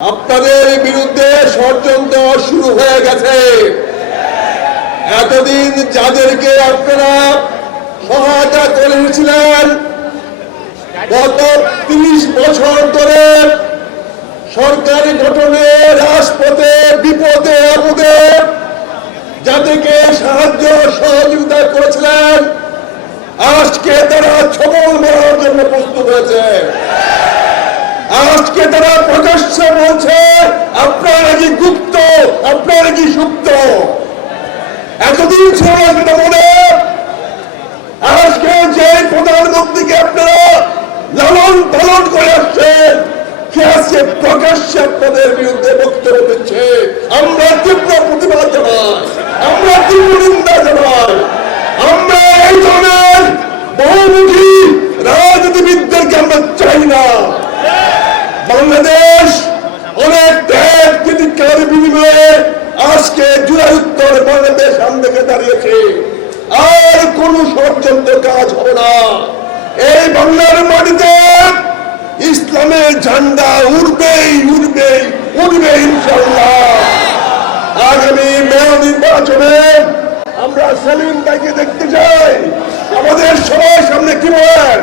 আপনাদের বিরুদ্ধে ষড়যন্ত্র শুরু হয়ে গেছে। এতদিন যাদেরকে আপনারা সহায়তা করেছিলেন, গত 30 বছর ধরে সরকারি গঠনে রাজপথে বিপদে আপদে যাদেরকে সাহায্য সহযোগিতা করেছিলেন, আজকে তারা ছবল মারার জন্য প্রস্তুত হয়েছে। আজকে তারা প্রকাশ্যে বলছে আপনারা কি গুপ্ত, আপনারা কি সুপ্ত। এতদিন ছিল সেটা মনে। আজকে যে প্রধানমন্ত্রীকে আপনারা লালন পালন করে আসছেন, সে আজকে প্রকাশ্যে আপনাদের বিরুদ্ধে বক্তব্য দিচ্ছে। আমরা তীব্র প্রতিবাদ জানাই, আমরা তীব্র নিন্দা জানাই। আমরা এই ধরনের বহুমুখী রাজনীতিবিদদেরকে আমরা চাই না। বাংলাদেশ অনেক ত্যাগ প্রতিজ্ঞার বিনিময়ে আজকে জুলাই উত্তর বাংলাদেশ সামনে দাঁড়িয়েছে। আর কোন ষড়যন্ত্র কাজ হবে না। এই বাংলার মাটিতে ইসলামের ঝান্ডা উড়বেই উড়বেই উড়বে ইনশাআল্লাহ। আগামী মেয়র নির্বাচনে আমরা সেলিম ভাইকে দেখতে চাই। আমাদের সবার সামনে কি বলেন?